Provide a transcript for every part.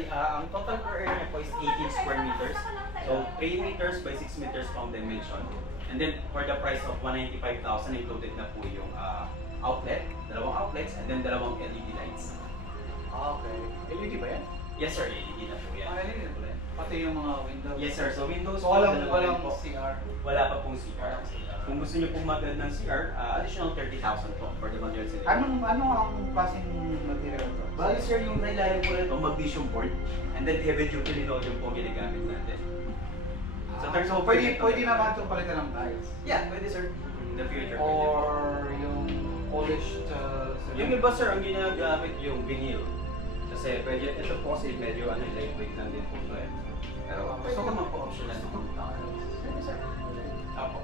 bali, ang total per area po is 18 square meters. So, 3 meters by 6 meters pang dimension. And then, for the price of 195,000, included na po yung outlet, dalawang outlets, and then dalawang LED lights. Okay. LED ba yan? Yes sir, LED na po yan. LED na ba yan? Pati yung mga windows? Yes sir, so windows So po, walang dalawa rin po. CR? Wala pa pong CR. Kung gusto niyo pong mag-add ng CR, additional 30,000 po for the module select. Ano ang klaseng material ito? Bali sir, yung nailalim po nito, magnesium board, and then heavy duty linoleum po ang ginagamit natin. So, terms of pwede naman itong palitan ng tiles? Yeah, pwede sir. In the future, pwede po. Or yung polished Yung iba sir, ang ginagamit yung vinyl. Kasi pwede, ito po kasi medyo lightweight lang din po ito eh. Pero gusto ko magpa-optional ito. Pwede sir. Apo.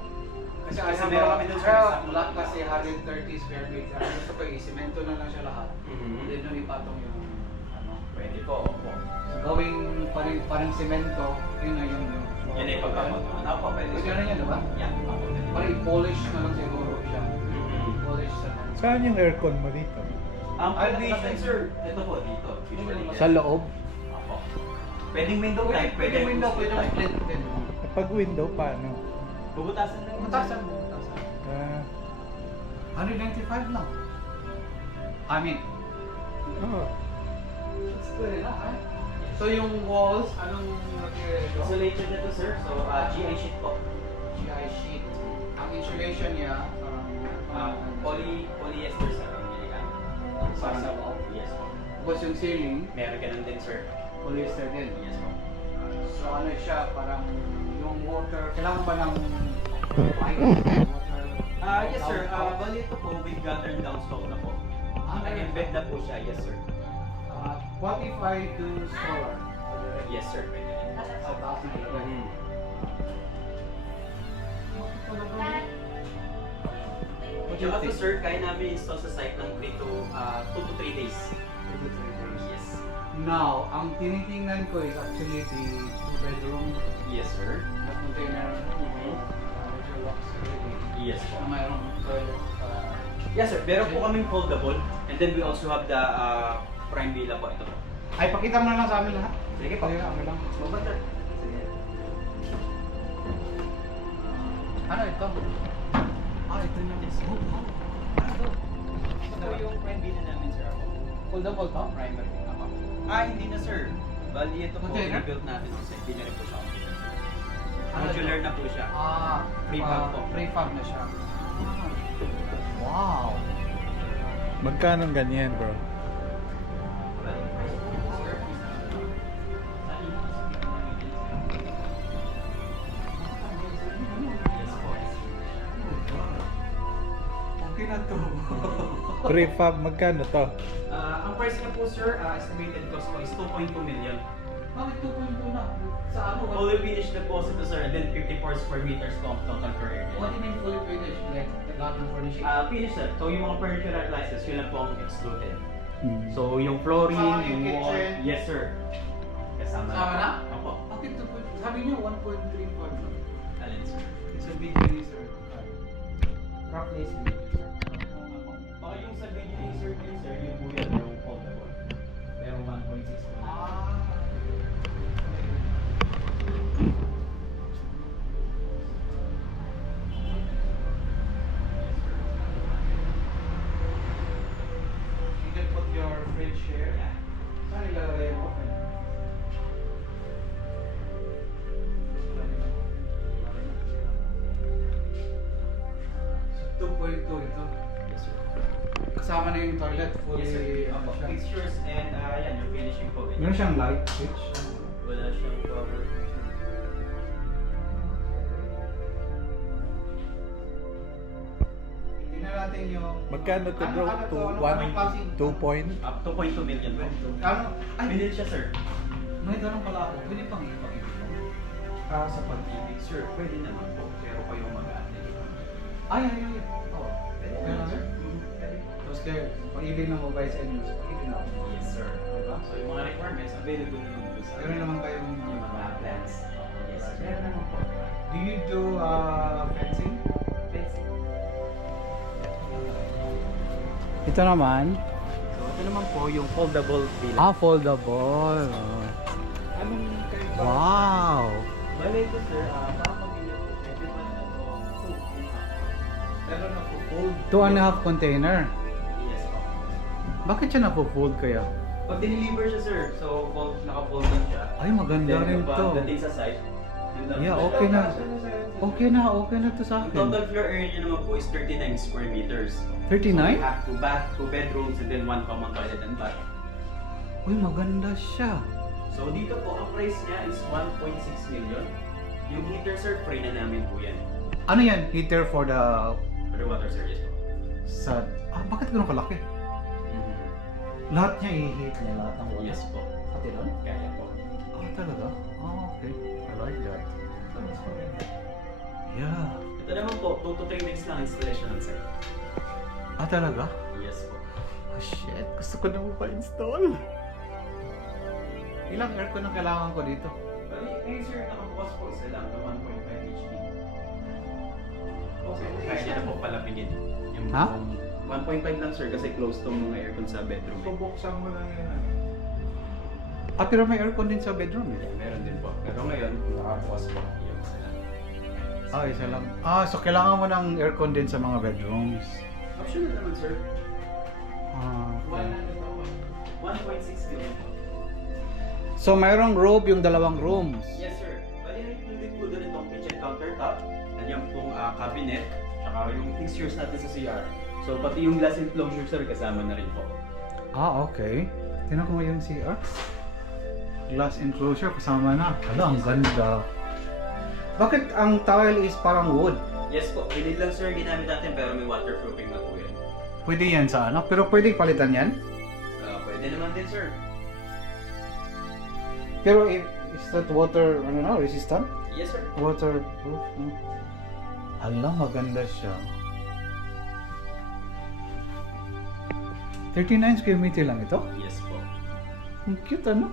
Kasi meron kami dun sa isang lahat kasi 130 square feet. Gusto ko i-semento na lang siya lahat. Mhm. Hindi doon ipatong yung ano. Pwede po, opo. So gawing parang semento, yun na yung Yan ay pagkamot naman. Apo, pwede Pwede sir. na yan, diba? Yeah, apo. Parang i-polish na lang siguro siya. Mhm. Polish sa Saan yung aircon mo dito? Ang Ay, provision nakapag- sir, ito po dito. Usually. Sa loob? Apo. Pwedeng window type, Pwede window, pwede split din. Kapag window, paano? Bubutasan lang. Butasan. Ah, 195 lang. Amin. oh, It's good enough, eh? So yung walls, anong material ito? Insulated na to sir, so GI sheet po. GI sheet. Ang insulation niya, Polyester sir ang ginagamit. Parang sa wall? Yes po. Tapos yung ceiling, Meron ka din sir. polyester din. Yes po. So ano siya, parang yung water, kailangan ba ng water? Yes sir, bali ito po with gutter and downspout na po. Nag-embed na po siya, yes sir. What if I do solar? Yes sir, pwede rin. Sa taas na ito. Yung ito sir, kaya namin install sa site ng 2 to 3 days. Yes. Now, ang tinitingnan ko is actually the two-bedroom Yes sir. na container. Medyo luxury. Yes po. Na mayroong toilet. Yes sir, meron po kaming foldable and then we also have the prime villa po ito po. Ay, pakita mo na lang sa amin lahat. Sige po. Sige, ano lang. Mabanda. Sige. Ano ito? Ito na this. Ito yung prime villa namin sir ako. Foldable to? Primary. Ako. Hindi na sir. Bali ito po, Container? rebuilt natin kasi hindi na rin po siya. Ano Modular ito? na po siya. Prefab po. Prefab na siya. Wow! magkano ganyan, bro? Okay na to. Prefab, magkano to? Ang price niya po sir, estimated cost po is 2.2 million. Bakit 2.2 na? Sa ano? Fully finished na po ito sir, and then 54 square meters po ang total per area. What do you mean fully finished? Like, lahat ng furnishing? Finished sir. So yung mga furniture appliances, yun lang po ang excluded. Hmm. So yung flooring, Kasama yung yung wall, kitchen? yes sir. Kasama. Kasama na? Opo. Bakit 2.2? Sabi niyo 1.35 na. Alin sir? It's a big freezer. Roughly estimate sir. Baka yung sa video sir, yung buya, yung foldable. Pero 1.6 po. You can put your fridge here. Saan ilalagay mo? So 2.2 ito. Yes sir. Kasama na yung toilet, fully Yes sir. ano Opo. siya. Fixtures and yan, yung finishing po. Meron siyang light switch. Wala siyang cover. Tingnan natin yung... Magkano to, bro? Ano to? Anong One- klaseng- 2 point? 2.2 million po. Ano? Ay, Binil siya sir. may tanong pala ako. Pwede pang ipakita mo? Sa pag-ibig sir, pwede naman po. Pero kayo mag-ate. Ay. Oh. Pwede Pwede naman na, sir. sir? Tapos kayo, pag-ibig ng mobile sa inyo, pag-ibig na ako. Yes sir. Diba? So yung mga requirements, available naman po sa Meron naman kayong yung mga plans. Yes sir. Meron naman po. Do you do fencing? Fencing. Ito naman. So ito naman po yung foldable villa. Foldable. Anong kaiba? Wow! Bale ito sir, parang pamilya po. Pwede ba na ito? Pero napo-fold. 2.5 container. Yes po. Bakit siya napo-fold kaya? Pag dineliver siya sir, so naka-fold lang siya. Ay, maganda Then, rin to. pagdating sa site, yun lang Yeah, po. okay na. Okay na to sa Ang akin. total floor area niya naman po is 39 square meters. 39? So, we have two bedrooms and then one common toilet and bath. Uy, maganda siya. So dito po, ang price niya is 1.6 million. Yung heater sir, free na namin po yan. Ano yan? Heater for the... For the water service po. Sa... bakit ganun kalaki? Lahat niya i-heat niya, lahat ng water. Yes po. Pati doon? Kaya po. Talaga? Okay. I like that. Yeah. Ito naman po, 2 to 3 weeks lang installation ng sir. Talaga? Yes po. Oh shit, gusto ko na pa-install. Ilang aircon ang kailangan ko dito? Bali, ngayon sir, nakabukas po isa lang na 1.5 HP. Okay, kaya niya na po palapigin. Yung Ha? 1.5 lang sir kasi close tong mga aircon sa bedroom. Bubuksan mo lang yan. Pero may aircon din sa bedroom eh. Meron din po. Pero ngayon, nakabukas po yung isa lang. Isa lang. So kailangan mo ng aircon din sa mga bedrooms. Optional naman sir. Okay. 1.6 million po. So mayroong robe yung dalawang rooms. Yes sir. Bali included po doon itong kitchen countertop, nandiyan pong cabinet, tsaka yung fixtures natin sa CR. So pati yung glass enclosure sir kasama na rin po. Okay. Tingnan ko nga yung CR. Glass enclosure kasama na. Ang ganda. Bakit ang tile is parang wood? Yes po, vinil lang sir ginamit natin pero may waterproofing na po yan. Pwede yan sa ano? Pero pwede palitan yan? Pwede naman din sir. Pero is that water, resistant? Yes sir. Waterproof? Hala, maganda siya. 39 square meter lang ito? Yes po. Ang cute ano?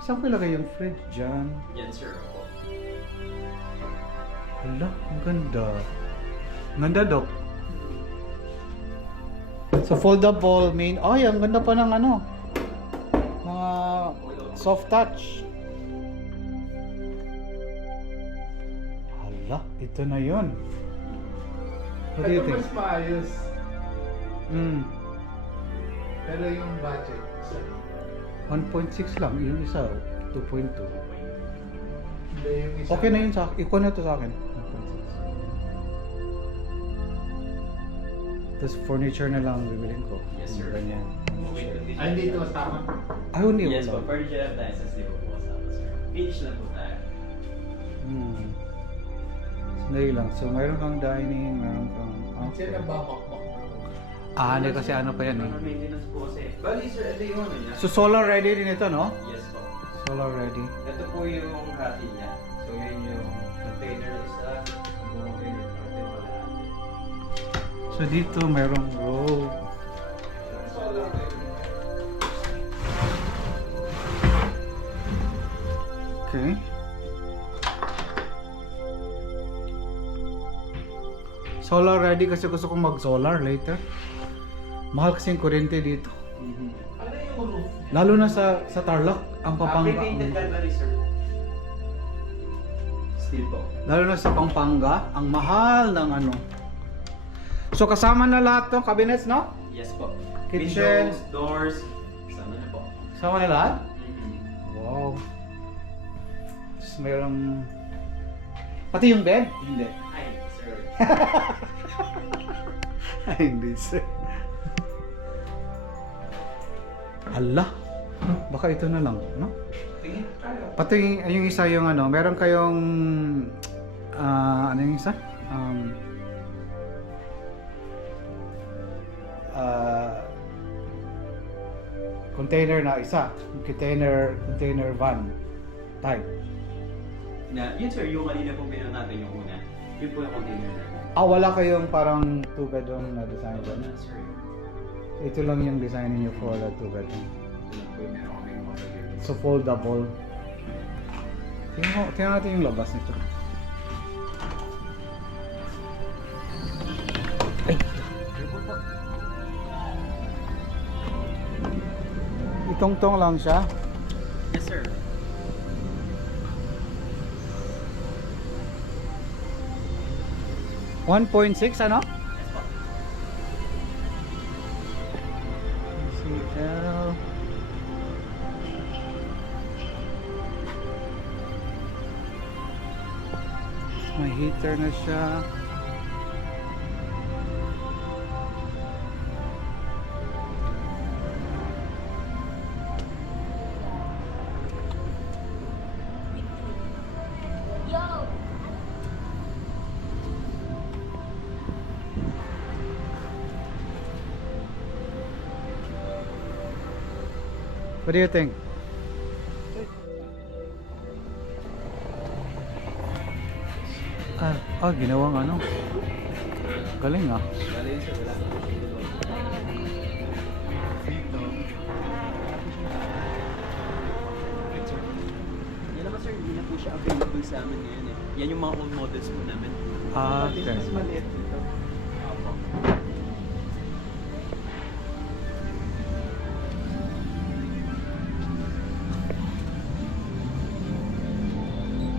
Saan ko ilagay yung fridge dyan? Yan sir po. Hala, ang ganda. Ganda, Dok. So foldable main. Ay, ang ganda pa ng ano. Mga soft touch. Hala, ito na yun. What do you Ito think? mas maayos. Pero yung budget, isa. 1.6 lang. Yung isa, 2.2. Hindi yung isa. Okay na yun sa akin. Ikuha na ito sa akin. 1.6. Tapos furniture na lang bibilin ko. Yes, sir. Ganyan. Ay, dito tama. Ay, hindi Yes po, wala. furniture and appliances di po po kasama sir. Finish na po tayo. Sandali lang. So, mayroon kang dining, mayroon kang... Siya nababakbak. Hindi kasi ano pa yan eh. Ano maintenance po kasi. Bali sir, ito yung ano niya. So, solar ready din ito, no? Yes po. Solar ready. Ito po yung hati niya. So yun yung container isa, ang container natin wala natin. So, dito mayroong robe. Okay. Solar ready kasi gusto kong mag-solar later. Mahal kasi yung kuryente dito. Ano yung roof? Lalo na sa Tarlac, ang Pampanga. Pre-painted galvanized sir. Steel po. Lalo na sa Pampanga, ang mahal ng ano. So kasama na lahat 'tong cabinets, no? Yes po. Kitchen. Windows, doors, sama na po. Kasama na lahat? Mhm. Wow. Tapos mayroong... Pati yung bed? Hindi. Ay, sir. Ay, hindi sir. Hala. Baka ito na lang, no? Tingin tayo. Pati yung isa yung ano, meron kayong... ano yung isa? Container na isa. Container van type. Yun sir, yung kanina pong pinag natin yung una. Yun po yung container natin. Wala kayong parang 2 bedroom na design Wala dyan? na sir. Ito lang yung design niyo for the 2 bedroom. Ito lang po yung meron kaming model units. So foldable. Tingnan natin yung labas nito. Ay! Itong-tong lang siya. Yes sir. 1.6 ano? Yes po. CL. May heater na siya. Yo! What do you think? Ginawang ano? Galing ah. Galing siya, wala ko dito. Yan naman sir, hindi na po siya available sa amin ngayon eh. Yan yung mga old models po namin. Okay. Mas maliit dito. Opo.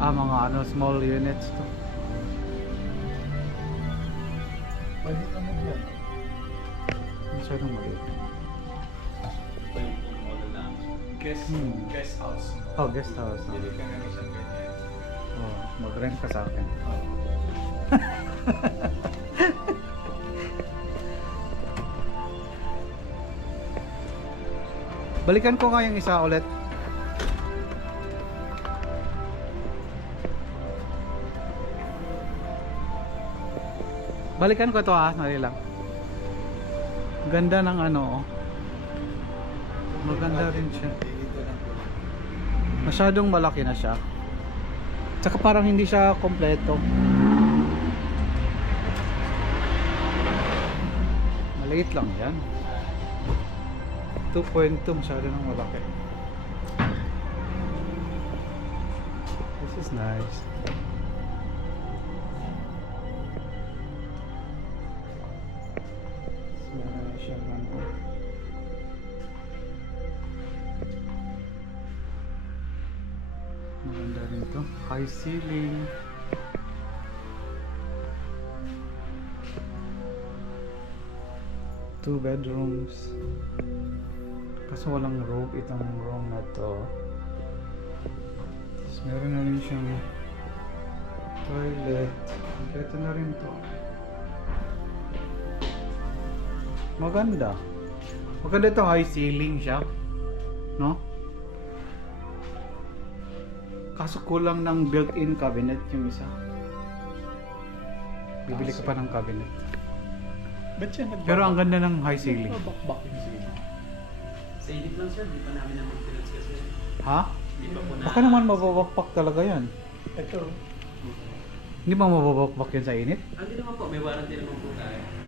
Mga ano, small units to. Pwede ka mo yan. Masyadong maliit. Ito yung old model namin. Guest house. Oh, guest house. Hindi ka nga isang ganyan. Oh, mag-rent ka sa akin. Balikan ko nga yung isa ulit. Balikan ko to sandali lang. Ganda ng ano oh. Maganda rin siya. Dito lang po. Masyadong malaki na siya. Tsaka parang hindi siya kompleto. Maliit lang yan. 2.2 masyado nang malaki. This is nice. Meron na siya ano. Maganda rin to. High ceiling. Two bedrooms. Kaso walang robe itong room na to. Tapos meron na rin siyang toilet. Ito na rin to. Maganda. Maganda to, high ceiling siya. No? Kaso kulang ng built-in cabinet yung isa. Bibili ka pa ng cabinet. Ba't siya nagbabak? Pero ang ganda ng high ceiling. Nagbabak yung sila. Sa edit lang sir, di pa namin na maintenance kasi. Ha? Di pa po na. Baka naman mababakbak talaga yan. Ito. Hindi ba mababakbak yan sa init? Hindi naman po, may warranty naman po tayo.